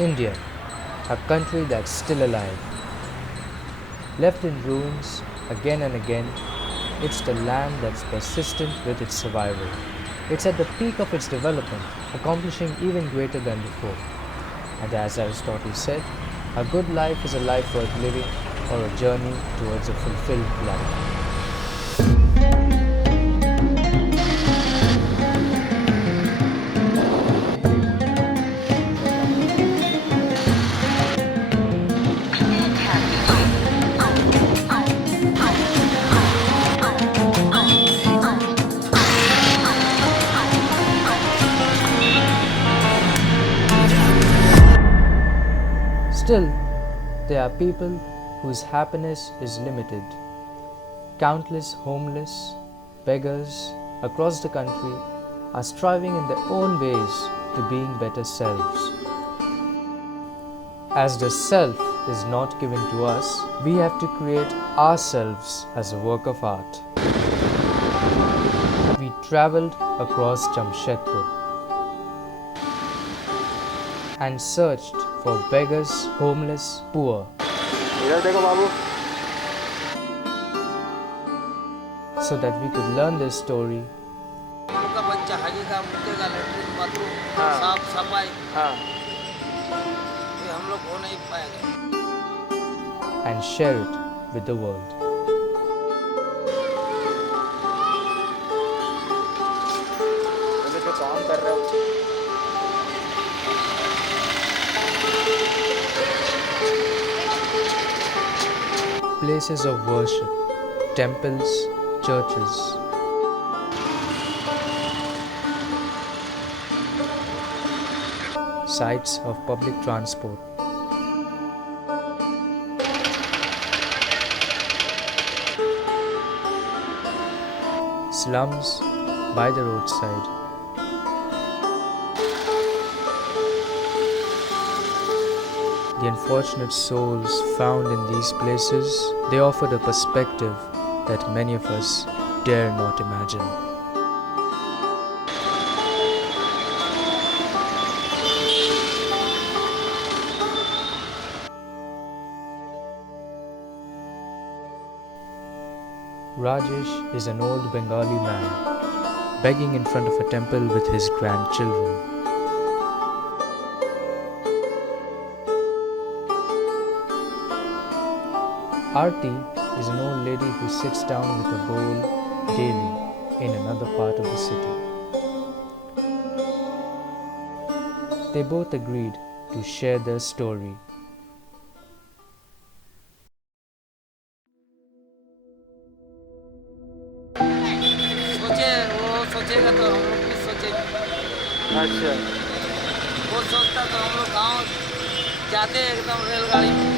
India, a country that's still alive. Left in ruins again and again, it's the land that's persistent with its survival. It's at the peak of its development, accomplishing even greater than before. And as Aristotle said, a good life is a life worth living, or a journey towards a fulfilled life. Still, there are people whose happiness is limited. Countless homeless, beggars across the country are striving in their own ways to being better selves. As the self is not given to us, we have to create ourselves as a work of art. We travelled across Jamshedpur and searched for beggars, homeless, poor. So that we could learn their story and share it with the world. Places of worship, temples, churches. Sites of public transport. Slums by the roadside. The unfortunate souls found in these places, they offered a perspective that many of us dare not imagine. Rajesh is an old Bengali man, begging in front of a temple with his grandchildren. Aarti is an old lady who sits down with a bowl daily in another part of the city. They both agreed to share their story. सोचेगा तो हम लोग भी सोचेंगे। अच्छा। वो सोचता तो हम लोग गाँव जाते एकदम रेलगाड़ी में।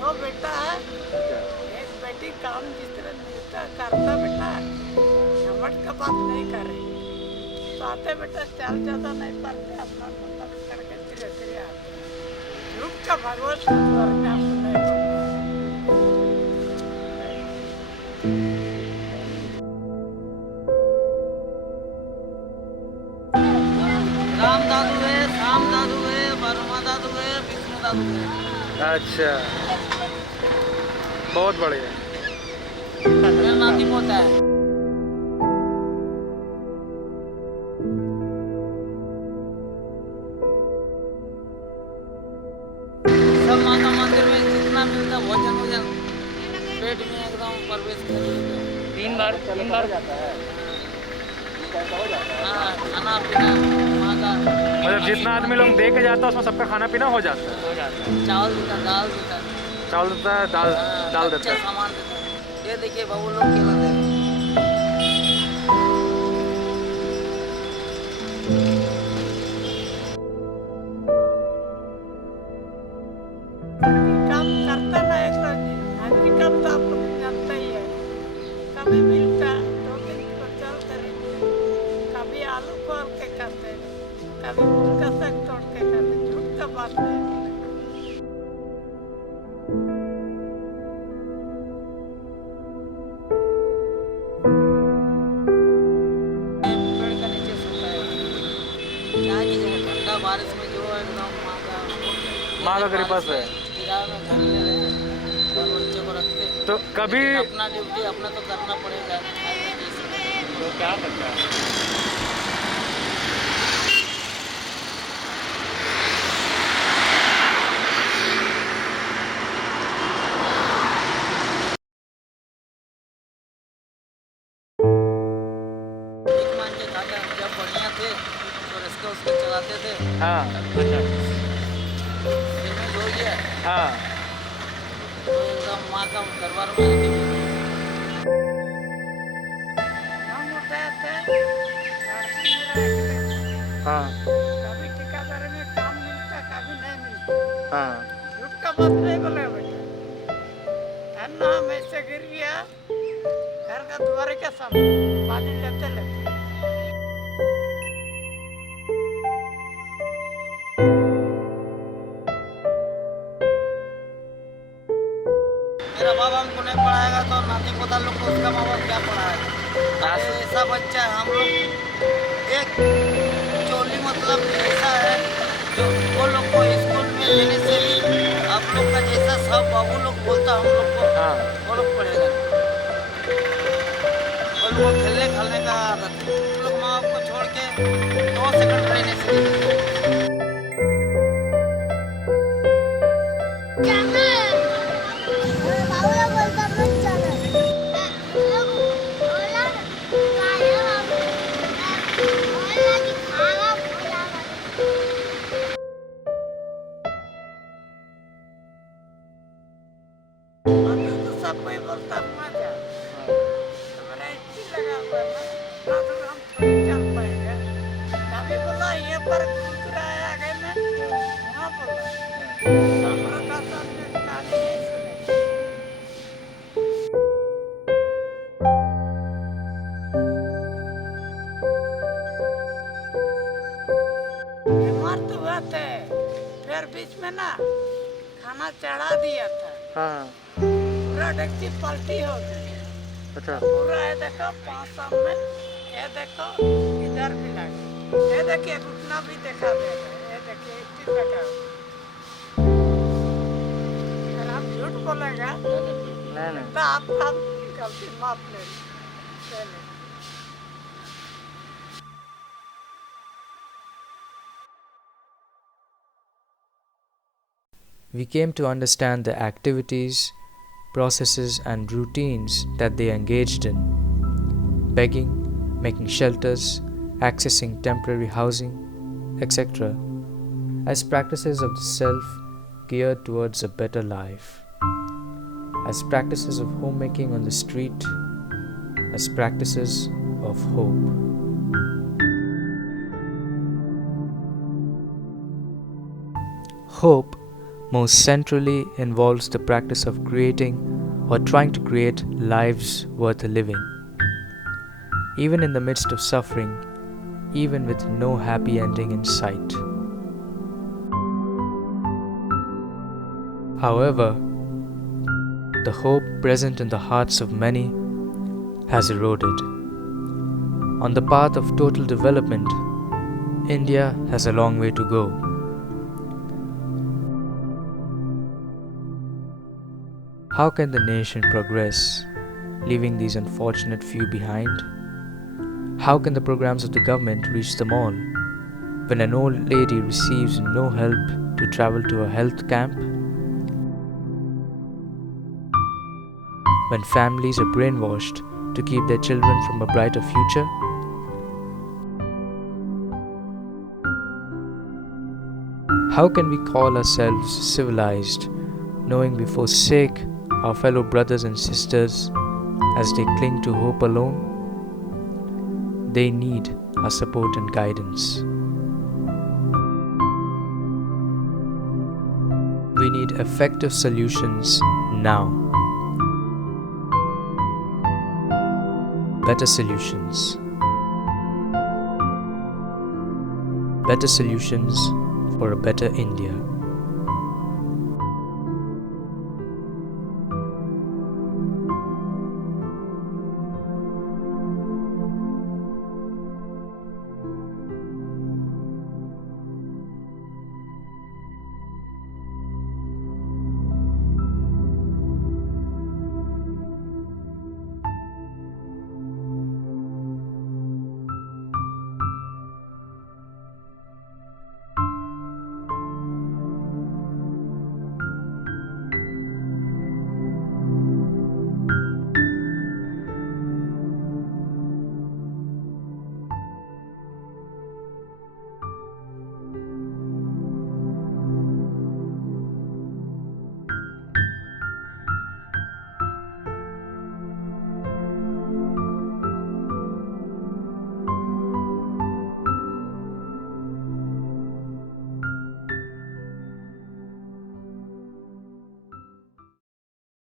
दो बेटा है, एक बेटी काम जिस तरह मिलता करता बेटा, झमट का बात नहीं कर रही। तो आते बेटा चाल ज्यादा नहीं पड़ते, अपना मतलब करके धीरे धीरे आते। रुक का भगवत स्वर में आपको नहीं राम दादू है, श्याम दादू है, वर्मा दादू है, विष्णु दादू है। अच्छा, बहुत बढ़िया। मेरा नाती पोता है। सब माता मंदिर में जितना मिलता भोजन वोजन पेट में एकदम प्रवेश कर तीन बार जाता है। ऐसा हो जाता है। हाँ, खाना पीना माता मतलब जितना आदमी लोग दे के जाता है उसमें सबका खाना पीना हो जाता है। चावल देता, दाल देता, चावल देता है, दाल देता है, सामान देता है। ये देखिए बाबू लोग केला दे काम करता ना ऐसा आदमी काम तो आप लोग जानता ही है। कभी मिलता दो दिन को चल करे, कभी आलू खोल के करते, कभी मुर्गा साग तोड़ के करते। झूठ का बात नहीं। क्या कीजिए ठंडा बारिश में जो है एकदम माँ का कृपा से किराए में घर ले लेते और बच्चे को रखते। तो कभी लेकिन अपना ड्यूटी अपना तो करना पड़ेगा ऐसा जैसे। तो क्या करता है? एक मान के खाता जब बढ़िया थे तो रिक्शा उसके चलाते थे। हाँ अच्छा फिल्में जो ही है हाँ तो एकदम माँ का दरबार में रहती थी। हम उठे थे लड़की मेरा अकेले, हाँ कभी ठेकेदारी में काम मिलता कभी नहीं मिलता। हाँ झूठ का बात नहीं बोले बेटा, है ना हम ऐसे गिर गया घर का द्वारे के सामने पानी लेते लेते। मेरा बाप हमको नहीं पढ़ाएगा तो नाती पोता लोग को उसका माँ बाप क्या पढ़ाएगा। अरे ऐसा बच्चा है हम लोग एक चोली मतलब ऐसा है जो वो लोग को स्कूल में लेने से भी आप लोग का जैसा सब बाबू लोग बोलता हम लोग को हाँ वो लोग पढ़ेगा। वो लोग को खेलने खाने का आदत है। वो लोग माँ बाप को छोड़ के 2 सेकंड रह नहीं सकते। तो सब कोई बोलता मजा, तो मेरा इतनी लगा हुआ है ना तो हम थोड़ी चल पाएंगे। कभी बोला ये पर दूसरा है आगे में वहाँ बोला हमरा का सामने कहानी नहीं सुने। बीमार तो हुआ थे फिर बीच में ना खाना चढ़ा दिया था, हाँ पूरा डेक्ची पलटी हो गई। अच्छा पूरा ये देखो 5 साल में ये देखो इधर भी लगा, ये देखिए घुटना भी दिखा दे रहा है, ये देखिए इतनी लगा हुआ। अगर हम झूठ बोलेगा नहीं नहीं तो आप गलती माफ ले लें। We came to understand the activities, processes, and routines that they engaged in: begging, making shelters, accessing temporary housing, etc., as practices of the self geared towards a better life, as practices of homemaking on the street, as practices of hope. Hope most centrally involves the practice of creating or trying to create lives worth living. Even in the midst of suffering, even with no happy ending in sight. However, the hope present in the hearts of many has eroded. On the path of total development, India has a long way to go. How can the nation progress, leaving these unfortunate few behind? How can the programs of the government reach them all, when an old lady receives no help to travel to a health camp? When families are brainwashed to keep their children from a brighter future? How can we call ourselves civilized, knowing we forsake our fellow brothers and sisters as they cling to hope alone? They need our support and guidance. We need effective solutions now. Better solutions. Better solutions for a better India.